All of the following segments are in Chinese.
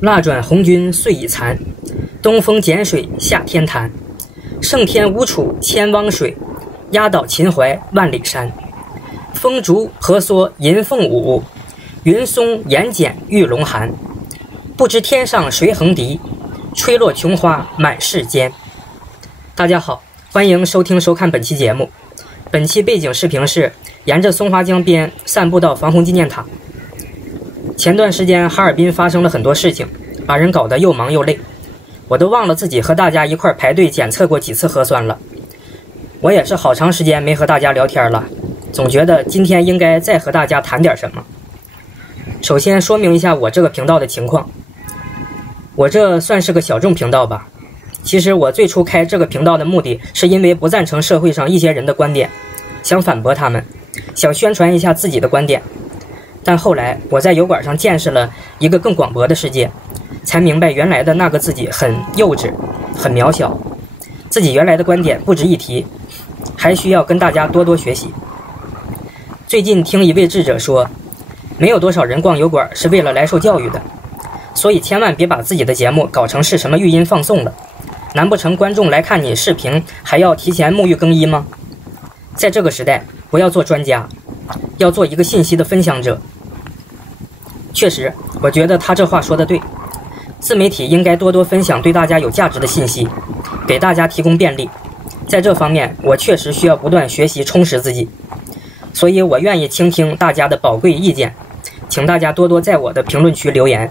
蜡转红军岁已残，东风碱水下天坛。圣天无处千汪水，压倒秦淮万里山。风烛婆娑银凤舞，云松岩简玉龙寒。不知天上谁横笛，吹落琼花满世间。大家好，欢迎收听收看本期节目。本期背景视频是沿着松花江边散步到防洪纪念塔。前段时间哈尔滨发生了很多事情，把人搞得又忙又累，我都忘了自己和大家一块排队检测过几次核酸了。我也是好长时间没和大家聊天了，总觉得今天应该再和大家谈点什么。首先说明一下我这个频道的情况，我这算是个小众频道吧。其实我最初开这个频道的目的是因为不赞成社会上一些人的观点，想反驳他们，想宣传一下自己的观点。但后来我在油管上见识了一个更广博的世界，才明白原来的那个自己很幼稚，很渺小，自己原来的观点不值一提，还需要跟大家多多学习。最近听一位智者说，没有多少人逛油管是为了来受教育的，所以千万别把自己的节目搞成是什么语音放送的，难不成观众来看你视频还要提前沐浴更衣吗？在这个时代，不要做专家，要做一个信息的分享者。确实，我觉得他这话说得对，自媒体应该多多分享对大家有价值的信息，给大家提供便利。在这方面，我确实需要不断学习充实自己，所以我愿意倾听大家的宝贵意见，请大家多多在我的评论区留言。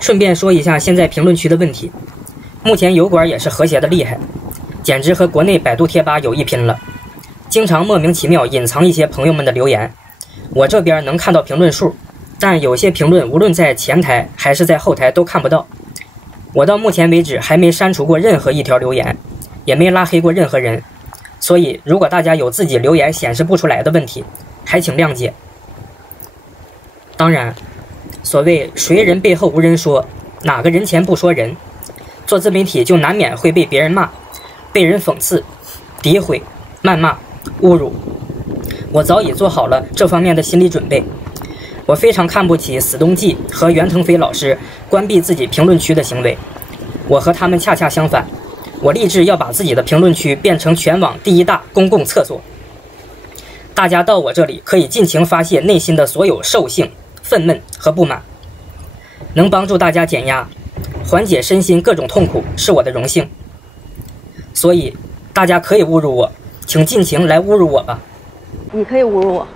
顺便说一下现在评论区的问题，目前油管也是和谐的厉害，简直和国内百度贴吧有一拼了，经常莫名其妙隐藏一些朋友们的留言。我这边能看到评论数，但有些评论无论在前台还是在后台都看不到。我到目前为止还没删除过任何一条留言，也没拉黑过任何人，所以如果大家有自己留言显示不出来的问题，还请谅解。当然，所谓谁人背后无人说，哪个人前不说人，做自媒体就难免会被别人骂，被人讽刺、诋毁、谩骂、侮辱。我早已做好了这方面的心理准备。我非常看不起死东记和袁腾飞老师关闭自己评论区的行为，我和他们恰恰相反，我立志要把自己的评论区变成全网第一大公共厕所。大家到我这里可以尽情发泄内心的所有兽性、愤懑和不满，能帮助大家减压，缓解身心各种痛苦是我的荣幸。所以大家可以侮辱我，请尽情来侮辱我吧。你可以侮辱我。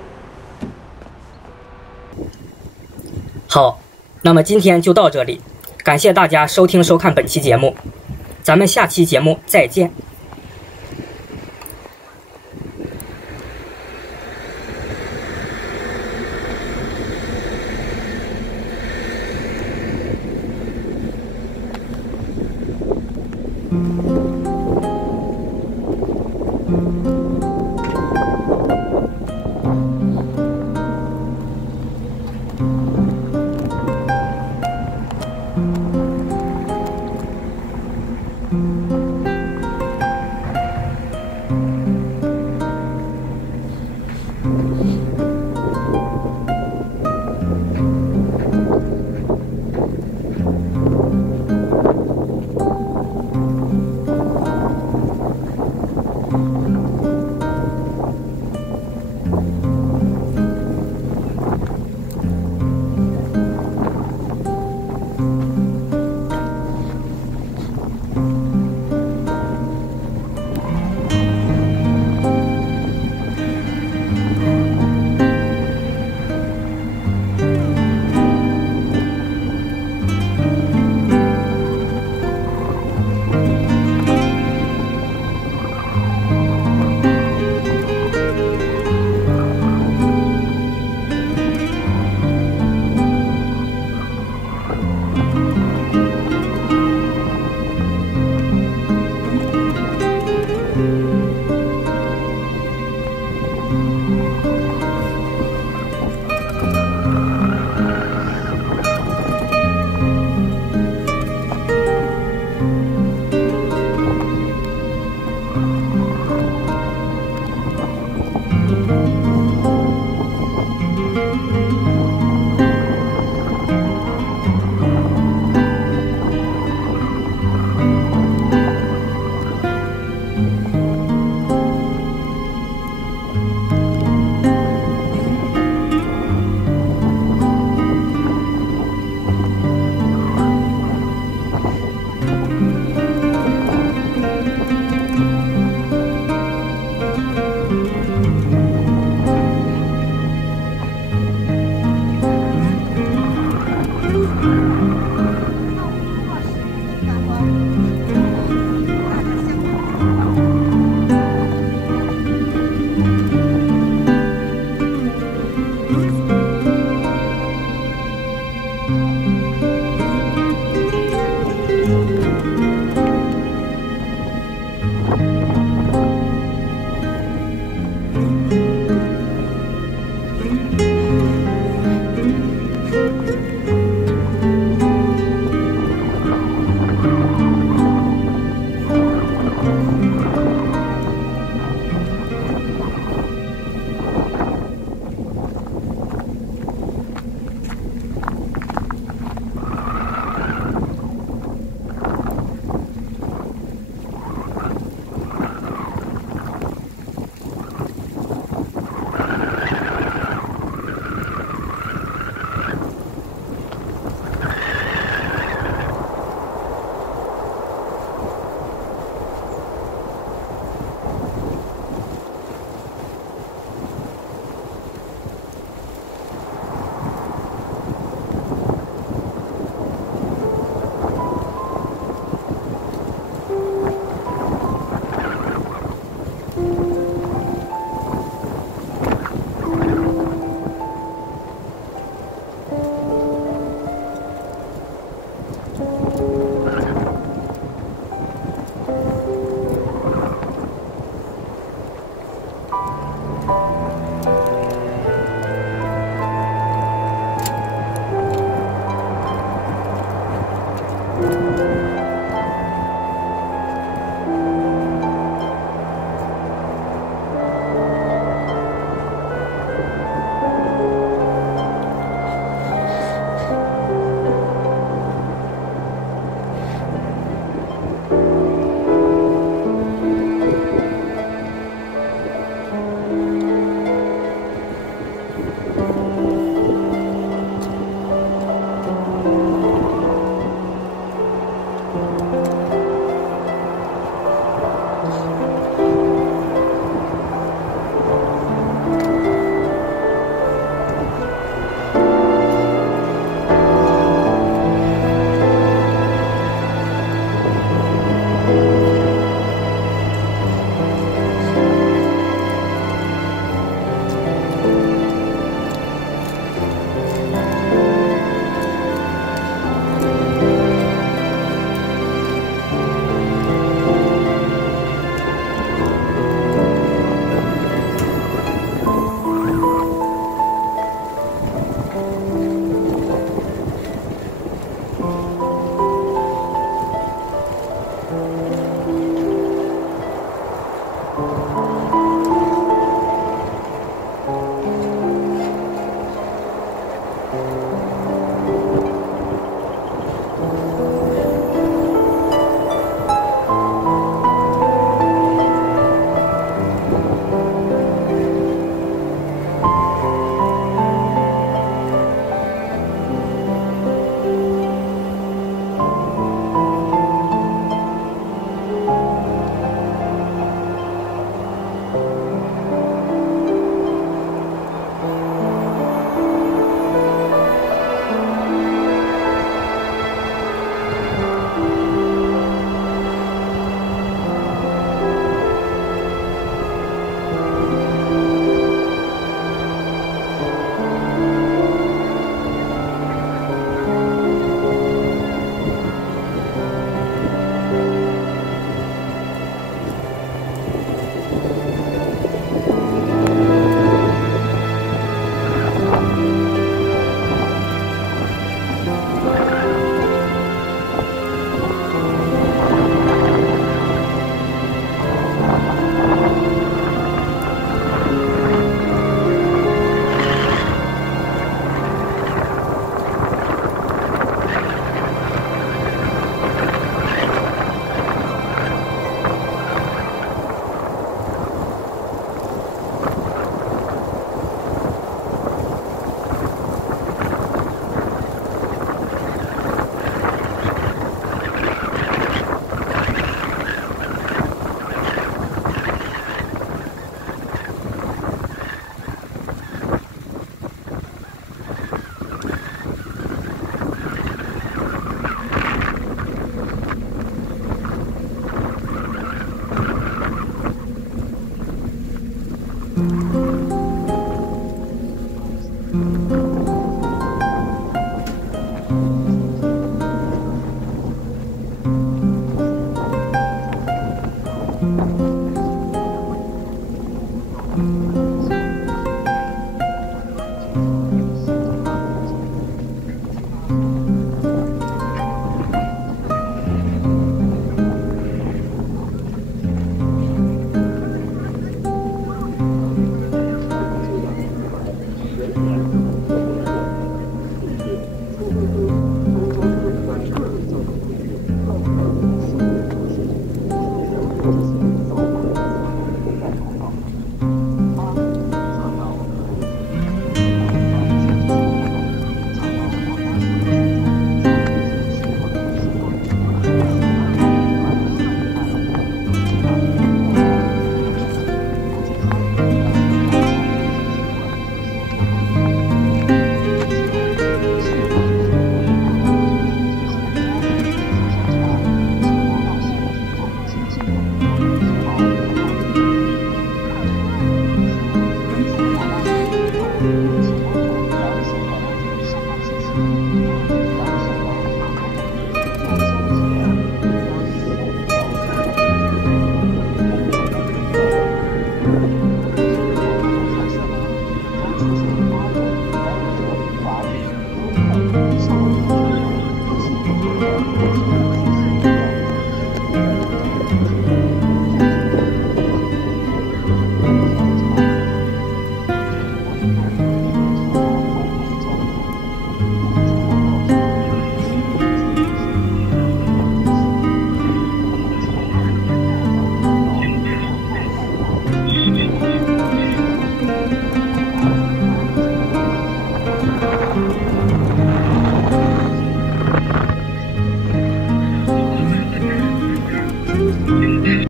好，那么今天就到这里，感谢大家收听收看本期节目，咱们下期节目再见。